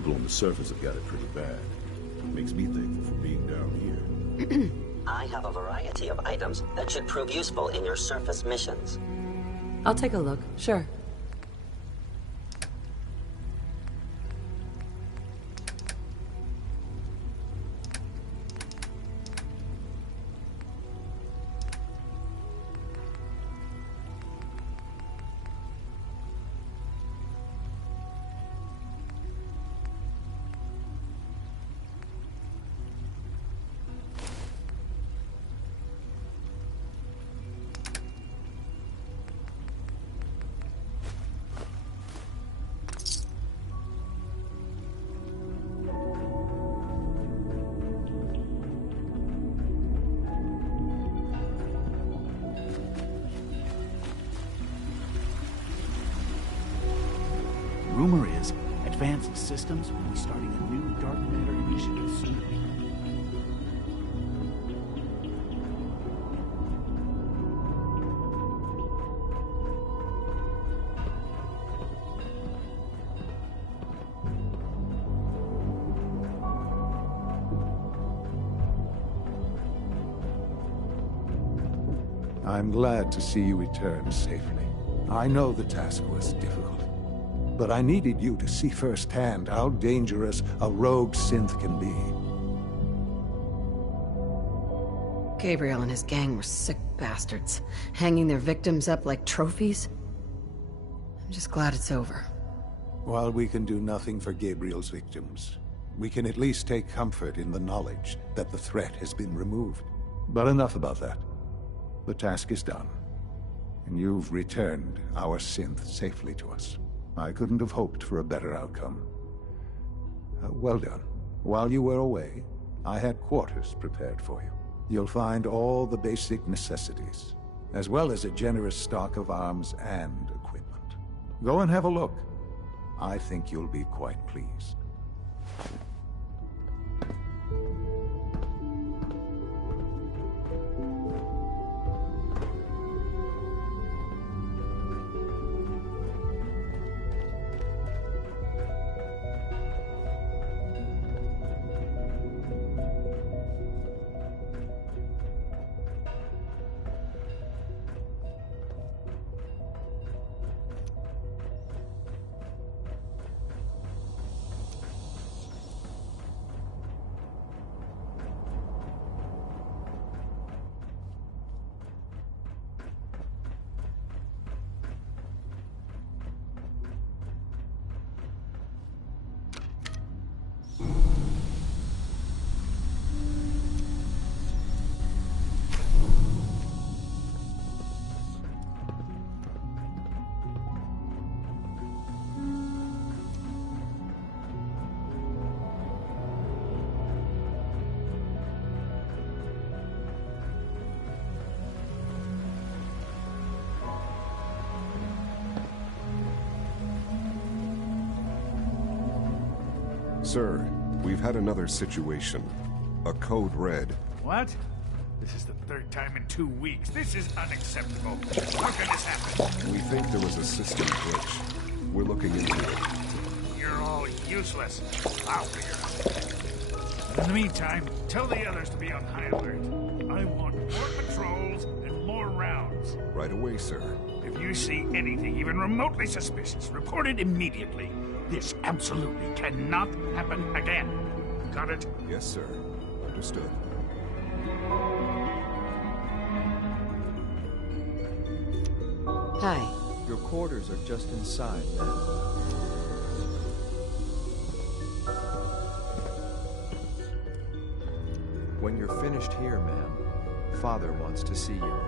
people on the surface have got it pretty bad. Makes me thankful for being down here. I have a variety of items that should prove useful in your surface missions. I'll take a look, sure. Rumor is, Advanced Systems will be starting a new dark matter initiative soon. I'm glad to see you return safely. I know the task was difficult, but I needed you to see firsthand how dangerous a rogue synth can be. Gabriel and his gang were sick bastards, hanging their victims up like trophies. I'm just glad it's over. While we can do nothing for Gabriel's victims, we can at least take comfort in the knowledge that the threat has been removed. But enough about that. The task is done, and you've returned our synth safely to us. I couldn't have hoped for a better outcome. Well done. While you were away, I had quarters prepared for you. You'll find all the basic necessities, as well as a generous stock of arms and equipment. Go and have a look. I think you'll be quite pleased. Sir, we've had another situation. A code red. What? This is the third time in 2 weeks. This is unacceptable. How can this happen? We think there was a system glitch. We're looking into it. You're all useless. I'll figure it out. In the meantime, tell the others to be on high alert. I want more patrols and more rounds. Right away, sir. If you see anything even remotely suspicious, report it immediately. This absolutely cannot happen again. Got it? Yes, sir. Understood. Hi. Your quarters are just inside, ma'am. When you're finished here, ma'am, Father wants to see you.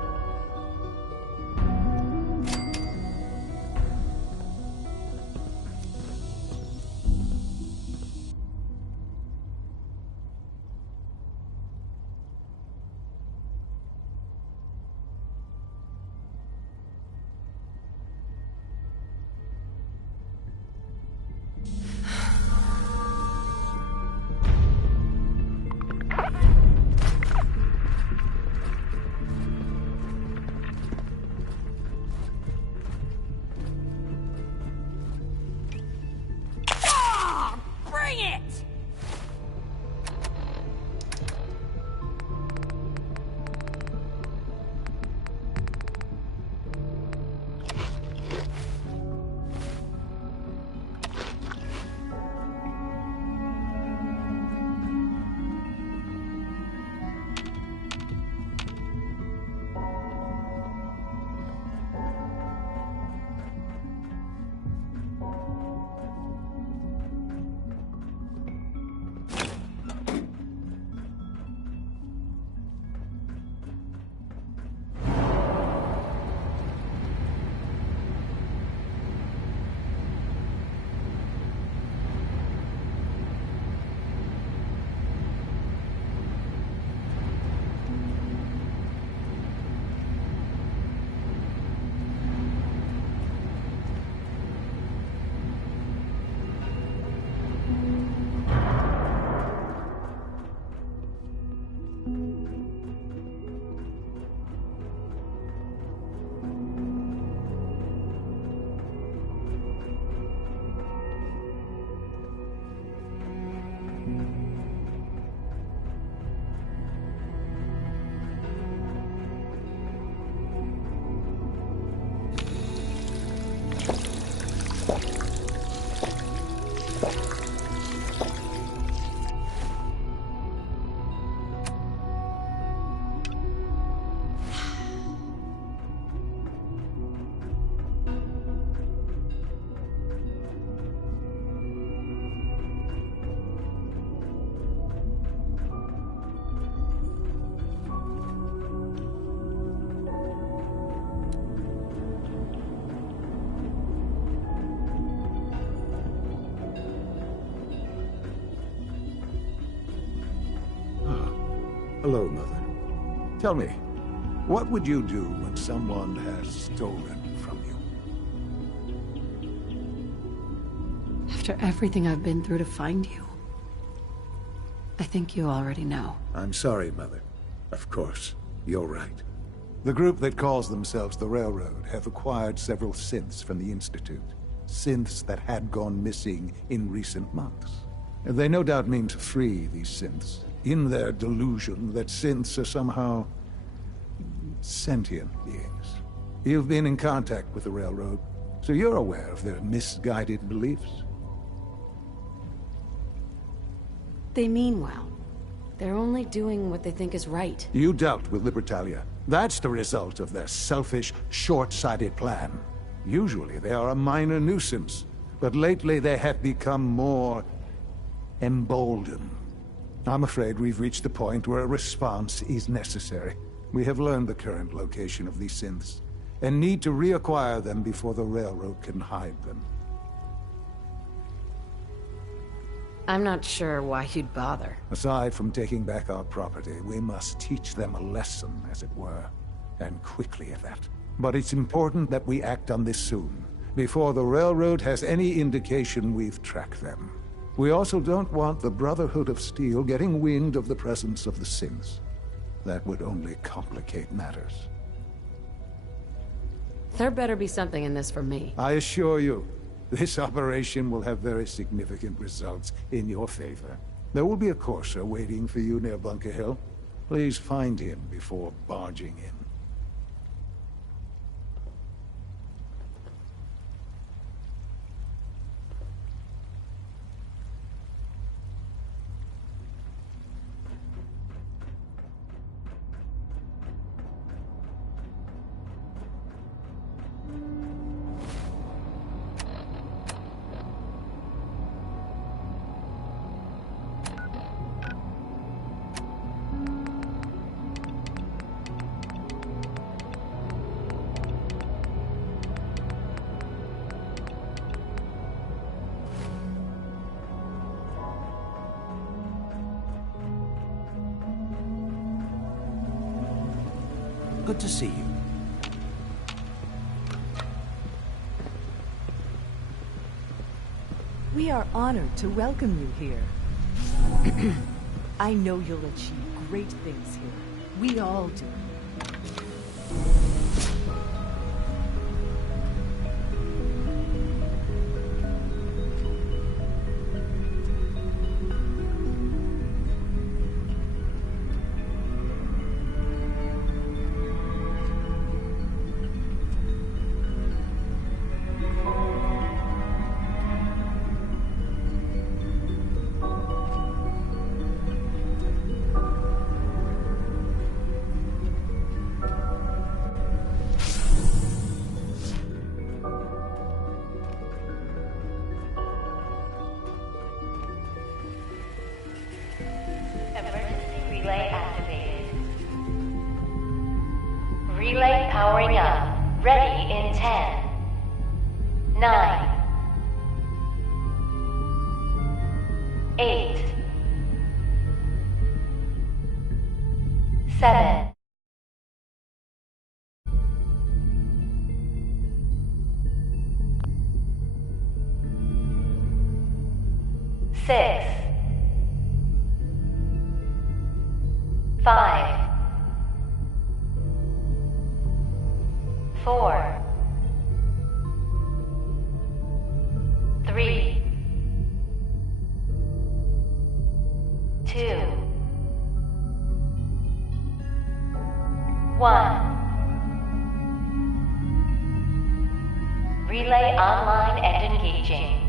Hello, Mother. Tell me, what would you do when someone has stolen from you? After everything I've been through to find you, I think you already know. I'm sorry, Mother. Of course, you're right. The group that calls themselves the Railroad have acquired several synths from the Institute. Synths that had gone missing in recent months. They no doubt mean to free these synths, in their delusion that synths are somehow sentient beings. You've been in contact with the Railroad, so you're aware of their misguided beliefs. They mean well. They're only doing what they think is right. You dealt with Libertalia. That's the result of their selfish, short-sighted plan. Usually they are a minor nuisance, but lately they have become more emboldened. I'm afraid we've reached the point where a response is necessary. We have learned the current location of these synths, and need to reacquire them before the Railroad can hide them. I'm not sure why you'd bother. Aside from taking back our property, we must teach them a lesson, as it were. And quickly at that. But it's important that we act on this soon, before the Railroad has any indication we've tracked them. We also don't want the Brotherhood of Steel getting wind of the presence of the synths. That would only complicate matters. There better be something in this for me. I assure you, this operation will have very significant results in your favor. There will be a courser waiting for you near Bunker Hill. Please find him before barging in. Good to see you. We are honored to welcome you here. I know you'll achieve great things here. We all do. Relay activated. Relay powering up. Ready in 10, 9, 8, 7, 6, 5, 4, 3, 2, 1. Relay online and engaging.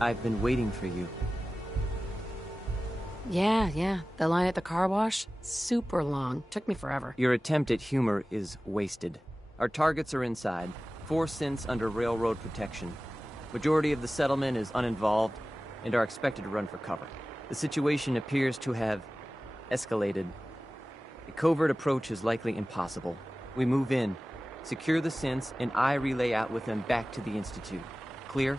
I've been waiting for you. Yeah. The line at the car wash? Super long. Took me forever. Your attempt at humor is wasted. Our targets are inside. 4 synths under railroad protection. Majority of the settlement is uninvolved and are expected to run for cover. The situation appears to have escalated. A covert approach is likely impossible. We move in, secure the synths, and I relay out with them back to the Institute. Clear?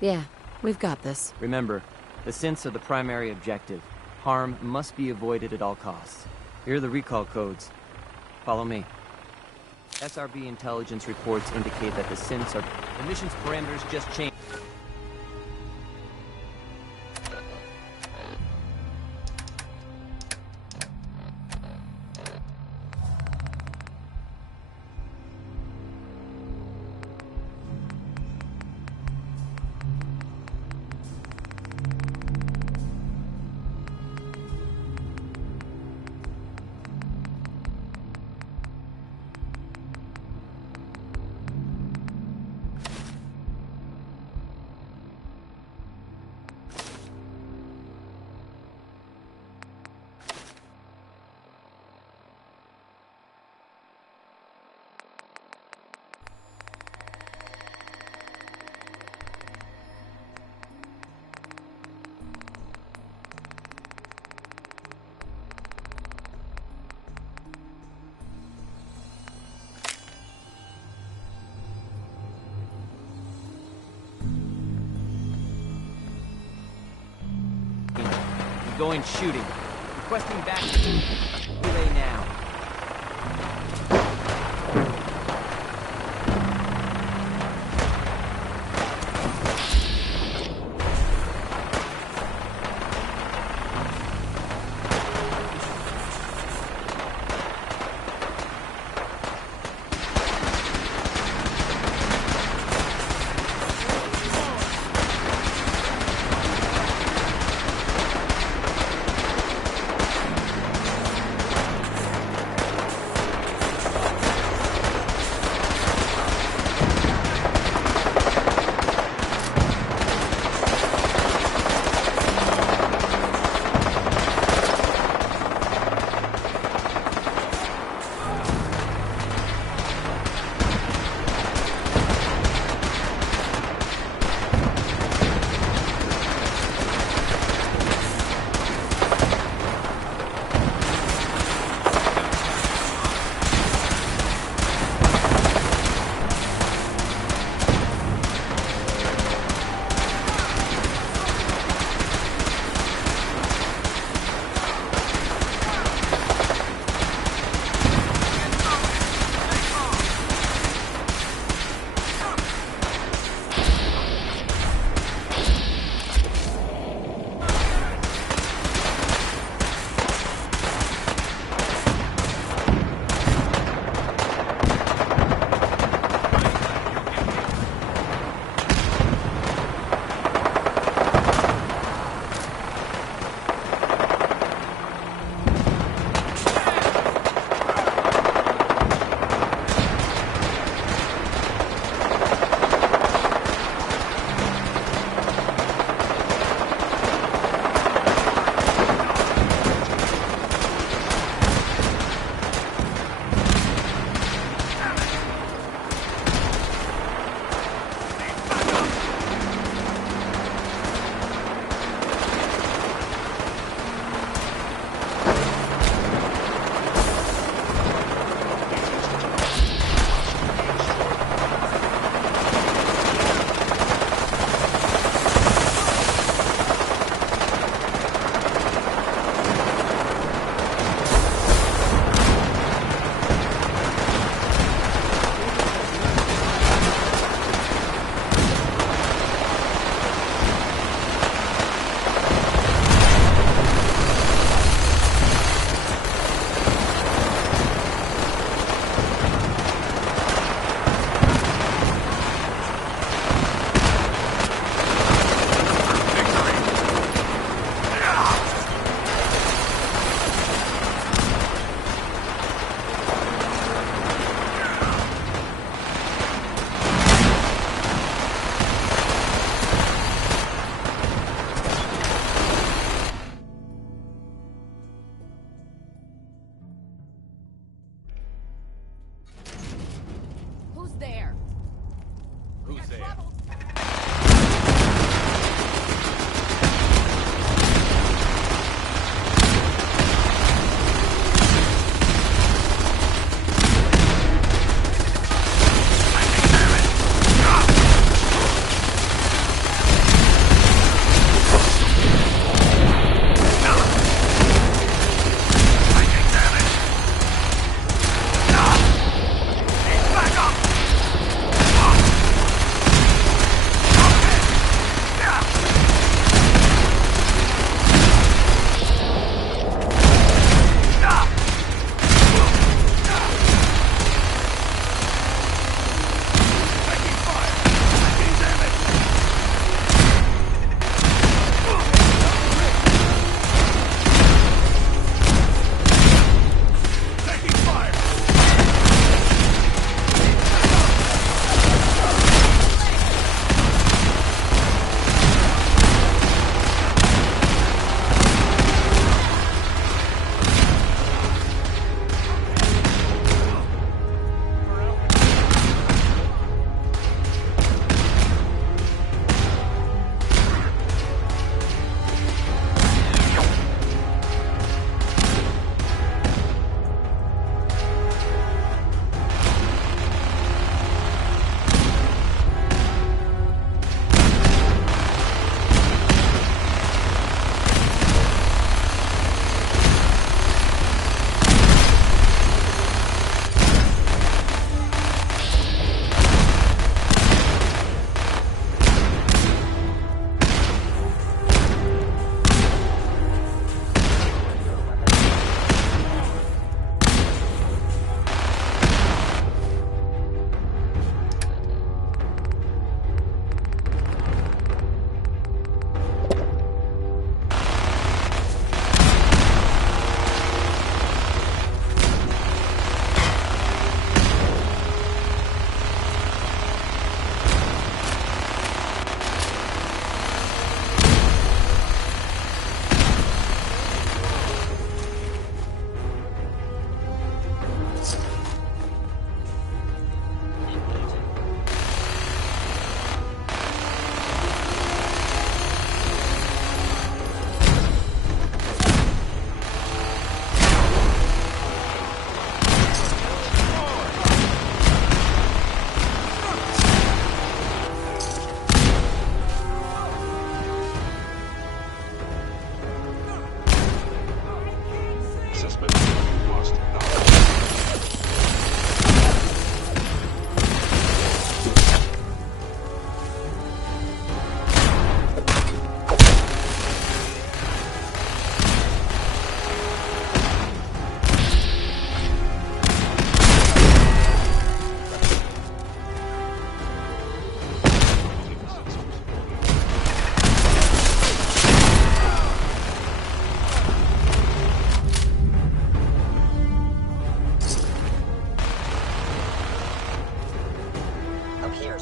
Yeah, we've got this. Remember, the synths are the primary objective. Harm must be avoided at all costs. Here are the recall codes. Follow me. SRB intelligence reports indicate that the synths are... The mission's parameters just changed. Going shooting. Requesting backup. Relay now.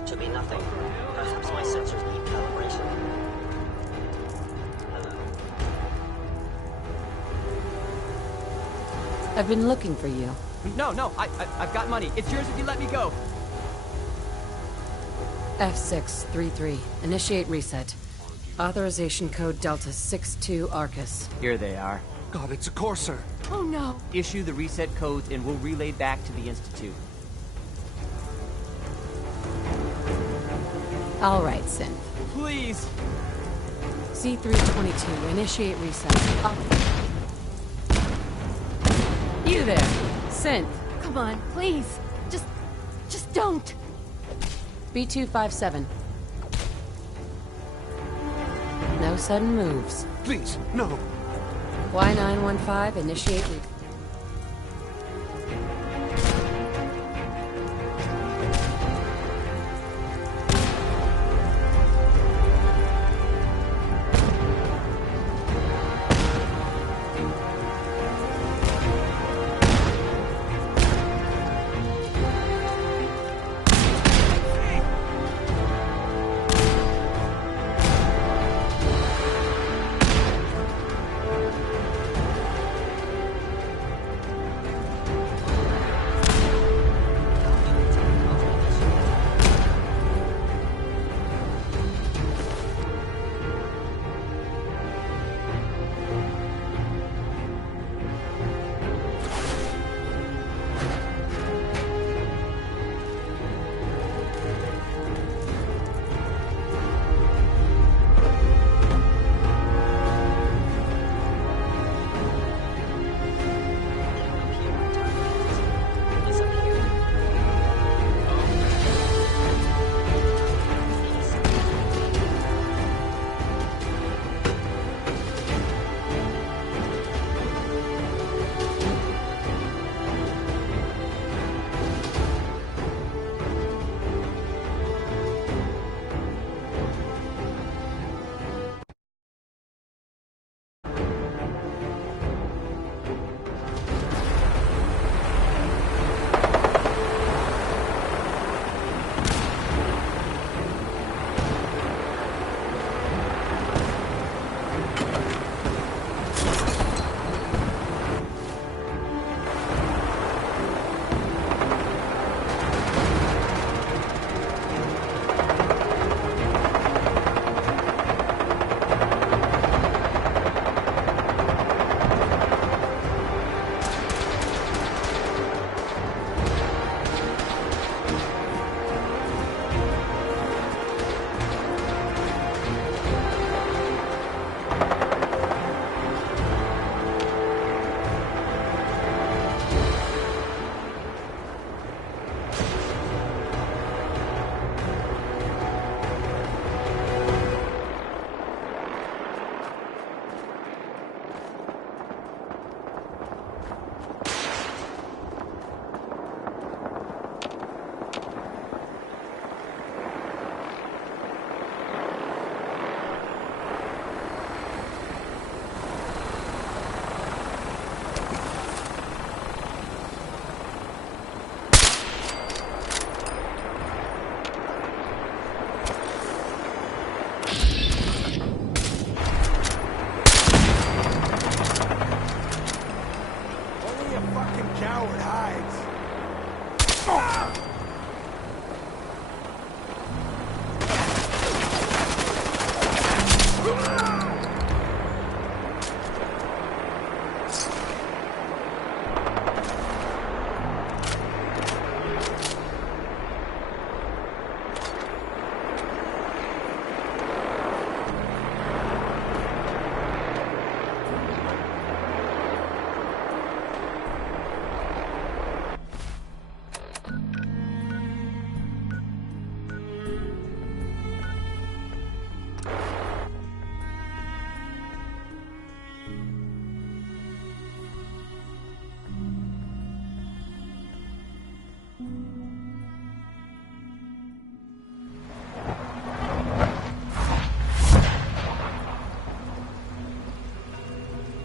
appears to be nothing. Perhaps my sensors need calibration. Hello. I've been looking for you. No, I've got money. It's yours if you let me go. F633. Initiate reset. Authorization code Delta 62 Arcus. Here they are. God, it's a Courser. Oh no! Issue the reset codes and we'll relay back to the Institute. All right, Synth. Please! C322. Initiate reset. You there, Synth. Come on, please. Just don't. B257. No sudden moves. Please, no. Y915, initiate reset.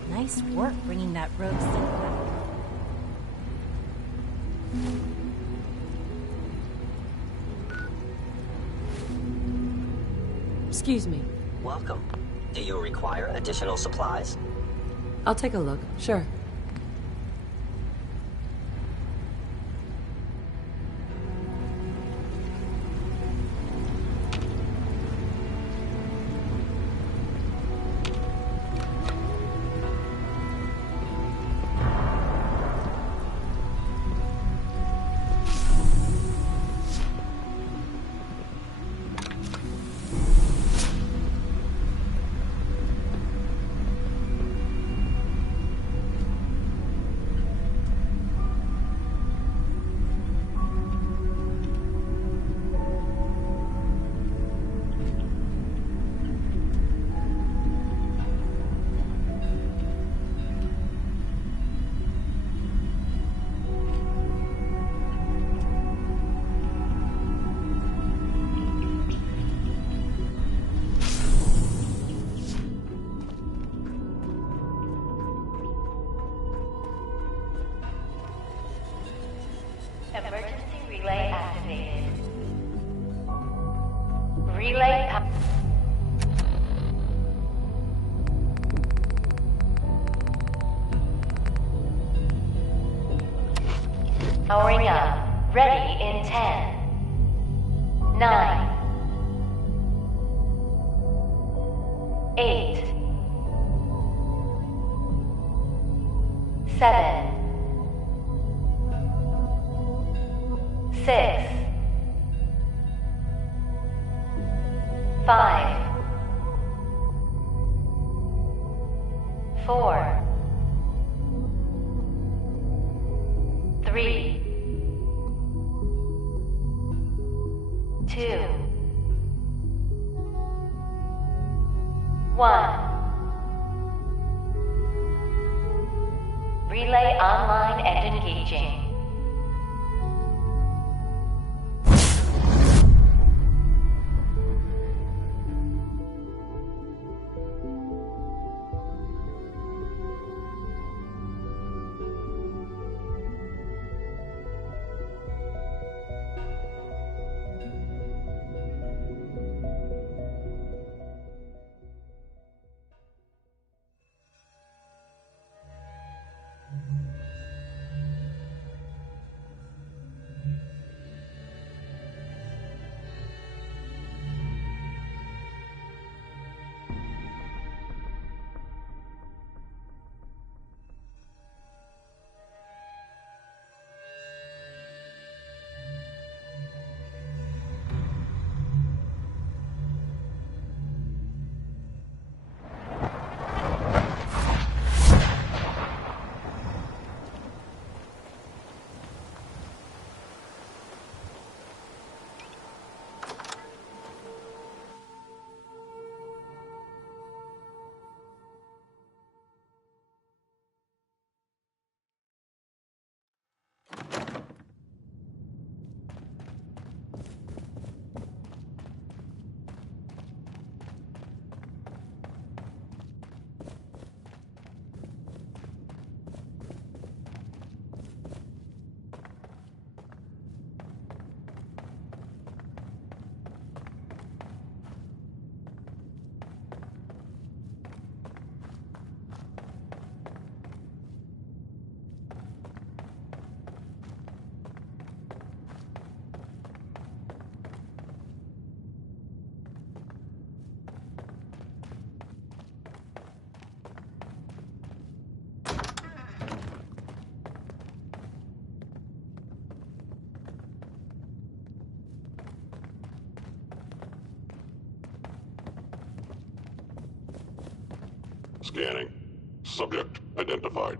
Nice work bringing that rogue synth back. Excuse me. Welcome. Do you require additional supplies? I'll take a look, sure. Emergency relay activated. Relay powering up. Ready in 10, 9, 8, 7, 6, 5, 4, 3, 2, 1. Relay online and engaging. Scanning. Subject identified.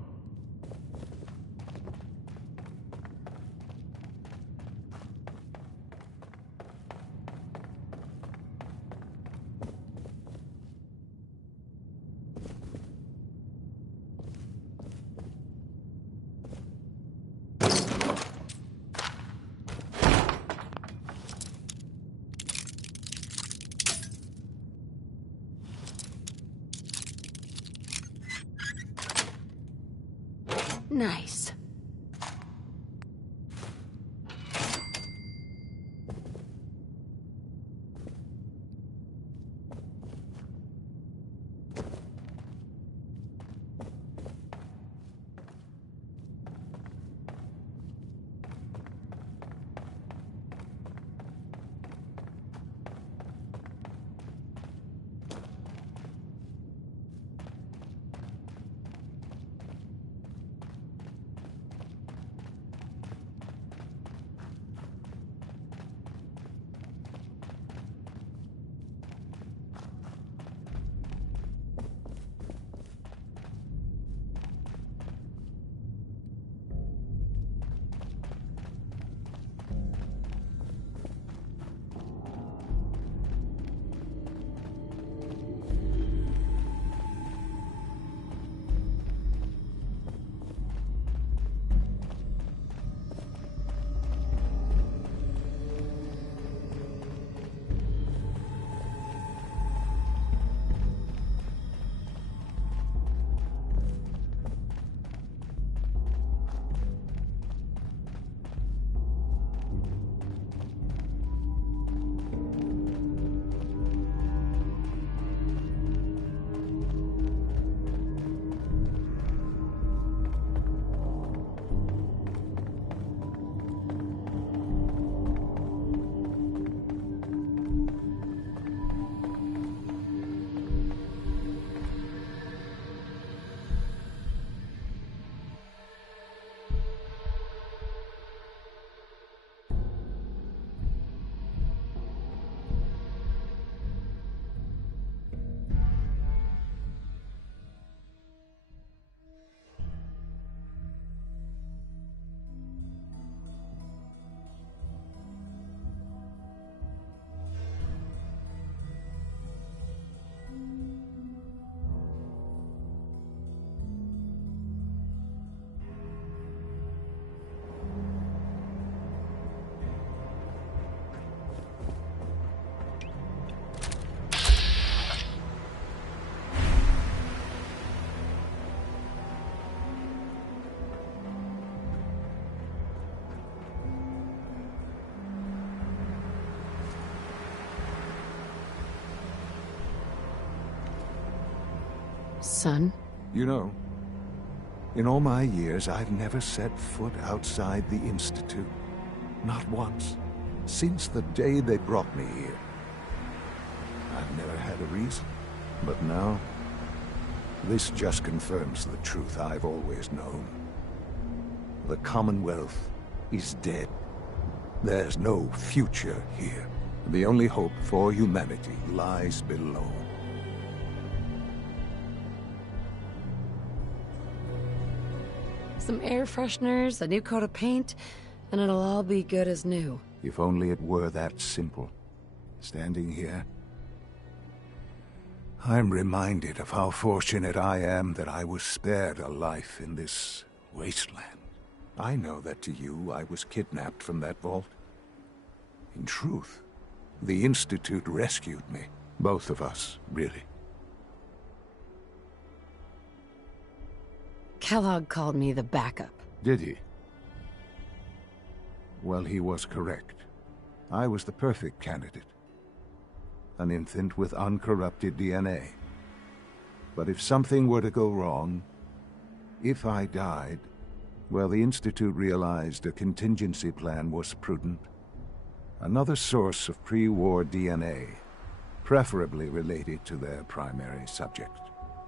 Nice. Son? You know, in all my years, I've never set foot outside the Institute. Not once. Since the day they brought me here. I've never had a reason. But now, this just confirms the truth I've always known. The Commonwealth is dead. There's no future here. The only hope for humanity lies below. Some air fresheners, a new coat of paint, and it'll all be good as new. If only it were that simple. Standing here, I'm reminded of how fortunate I am that I was spared a life in this wasteland. I know that to you, I was kidnapped from that vault. In truth, the Institute rescued me. Both of us, really. Kellogg called me the backup. Did he? Well, he was correct. I was the perfect candidate. An infant with uncorrupted DNA. But if something were to go wrong, if I died, well, the Institute realized a contingency plan was prudent. Another source of pre-war DNA, preferably related to their primary subject.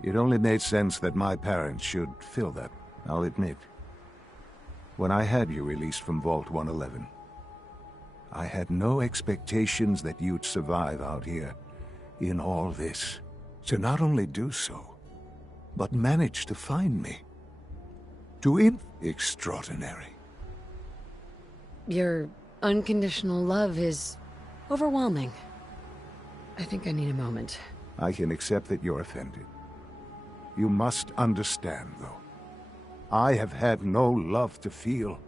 It only made sense that my parents should fill that, I'll admit. When I had you released from Vault 111, I had no expectations that you'd survive out here in all this. To not only do so, but manage to find me. Extraordinary. Your unconditional love is overwhelming. I think I need a moment. I can accept that you're offended. You must understand, though. I have had no love to feel.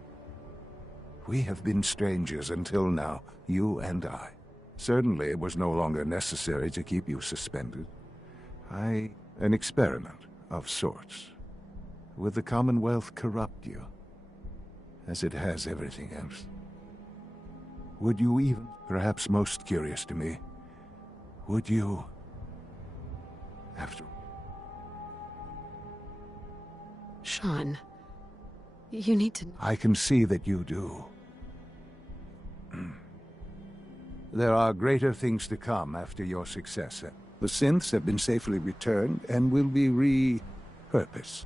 We have been strangers until now, you and I. Certainly it was no longer necessary to keep you suspended. An experiment of sorts. Would the Commonwealth corrupt you, as it has everything else? Would you even, perhaps most curious to me, would you, after... Sean, you need to... I can see that you do. There are greater things to come after your success. The synths have been safely returned and will be repurposed.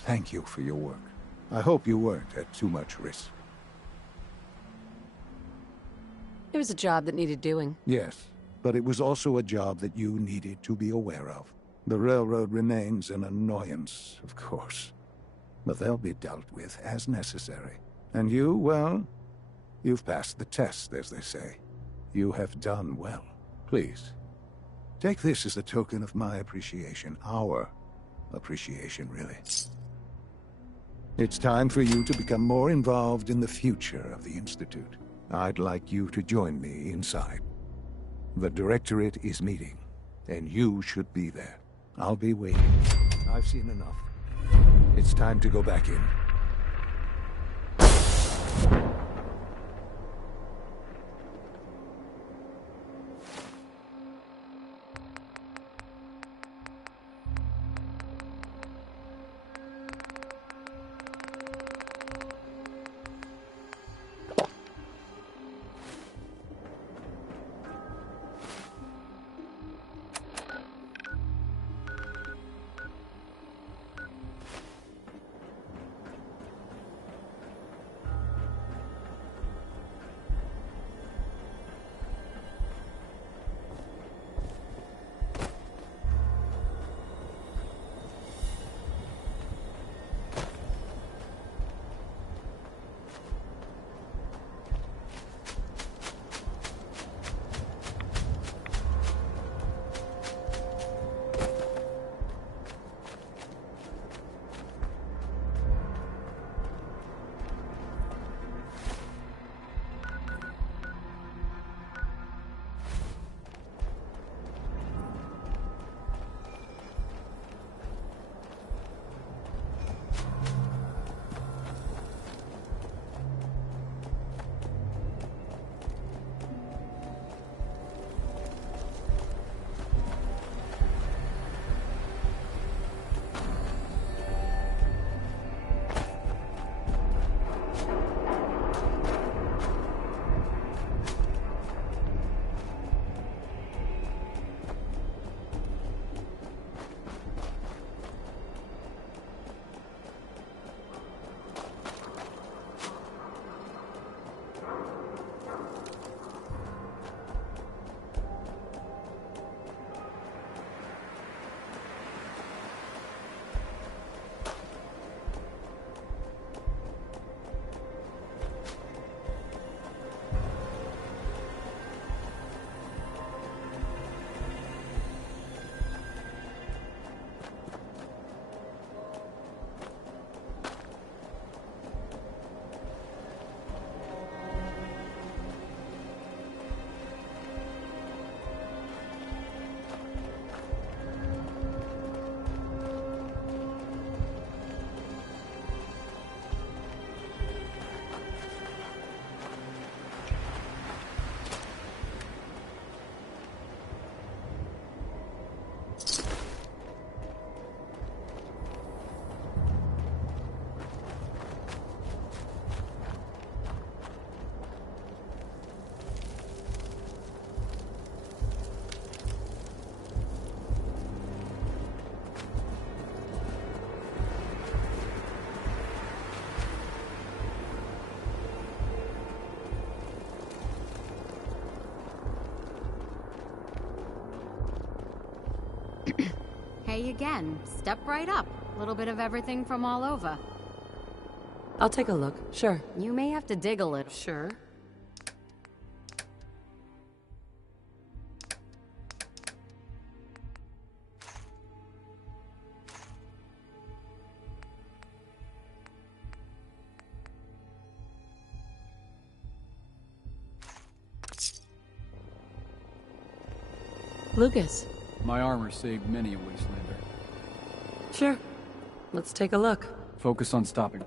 Thank you for your work. I hope you weren't at too much risk. It was a job that needed doing. Yes, but it was also a job that you needed to be aware of. The railroad remains an annoyance, of course. But they'll be dealt with as necessary. And you, well, you've passed the test, as they say. You have done well. Please, take this as a token of my appreciation. Our appreciation, really. It's time for you to become more involved in the future of the Institute. I'd like you to join me inside. The Directorate is meeting, and you should be there. I'll be waiting. I've seen enough. It's time to go back in. Hey again. Step right up. Little bit of everything from all over. I'll take a look, sure. You may have to dig a little. Sure. Lucas. My armor saved many a Wastelander. Sure. Let's take a look. Focus on stopping.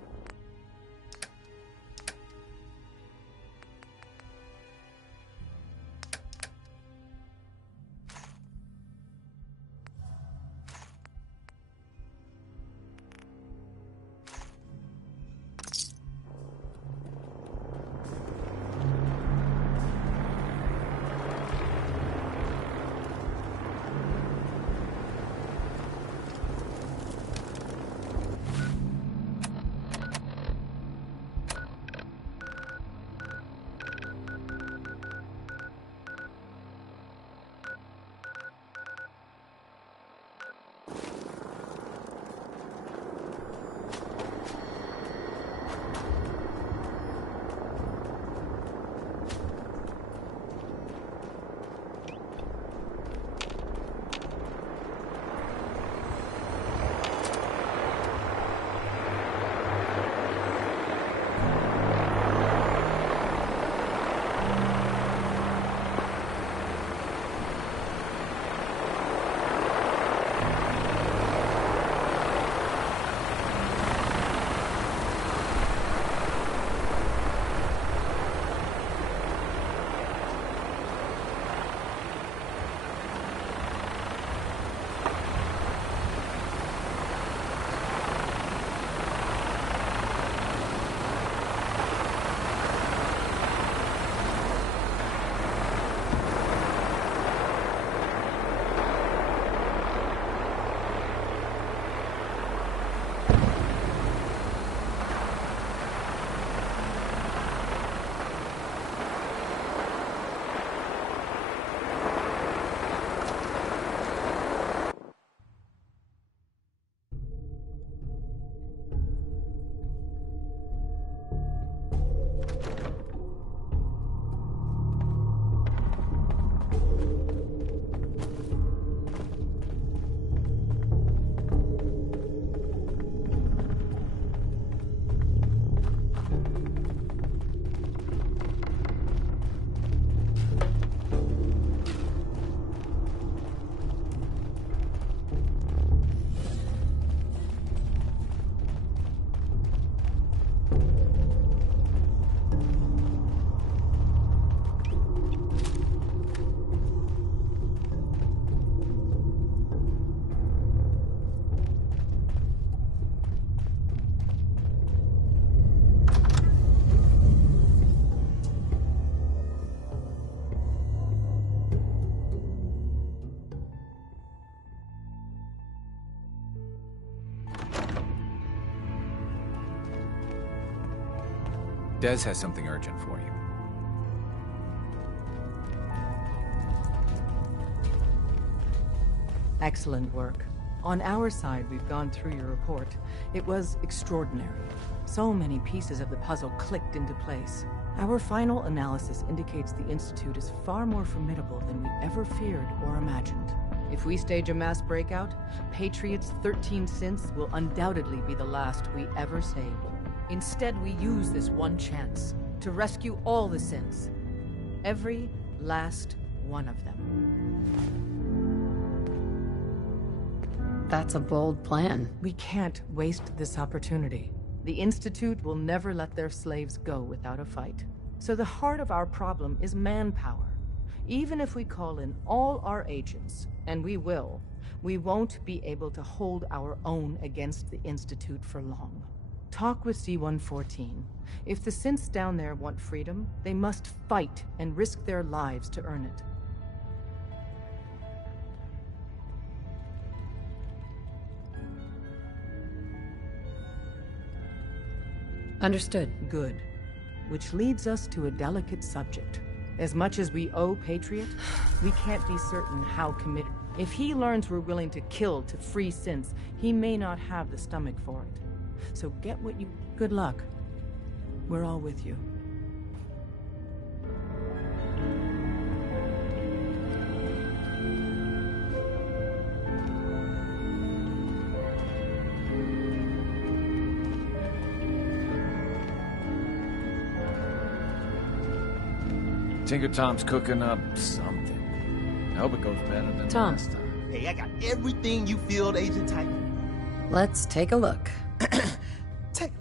Des has something urgent for you. Excellent work. On our side, we've gone through your report. It was extraordinary. So many pieces of the puzzle clicked into place. Our final analysis indicates the Institute is far more formidable than we ever feared or imagined. If we stage a mass breakout, Patriot's 13 synths will undoubtedly be the last we ever save. Instead, we use this one chance to rescue all the synths. Every last one of them. That's a bold plan. We can't waste this opportunity. The Institute will never let their slaves go without a fight. So the heart of our problem is manpower. Even if we call in all our agents, and we will, we won't be able to hold our own against the Institute for long. Talk with C-114. If the synths down there want freedom, they must fight and risk their lives to earn it. Understood. Good. Which leads us to a delicate subject. As much as we owe Patriot, we can't be certain how committed. If he learns we're willing to kill to free synths, he may not have the stomach for it. So get what you... Good luck. We're all with you. Tinker Tom's cooking up something. I hope it goes better than Tom. last time. Hey, I got everything you field agent type. Let's take a look. Take.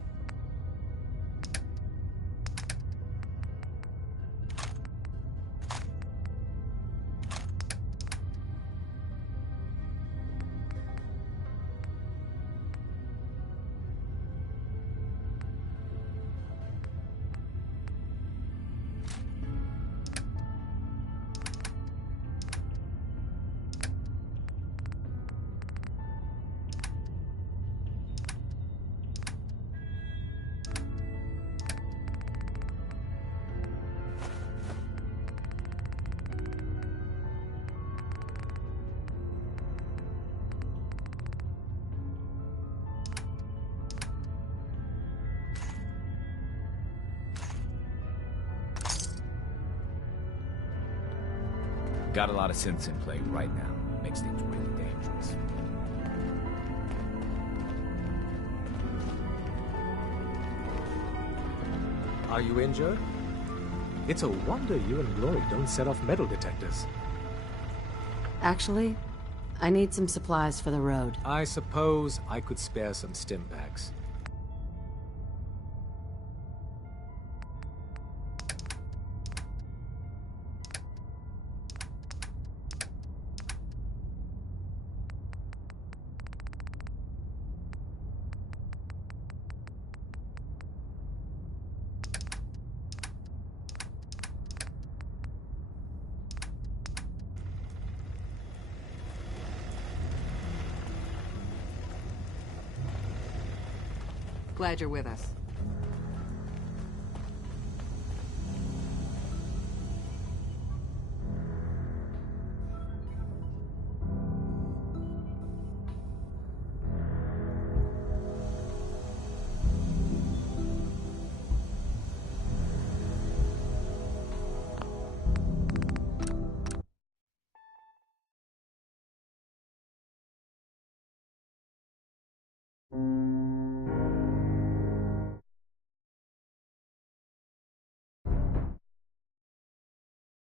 Got a lot of synths in play right now. Makes things really dangerous. Are you injured? It's a wonder you and Glory don't set off metal detectors. Actually, I need some supplies for the road. I suppose I could spare some stim packs. Glad you're with us.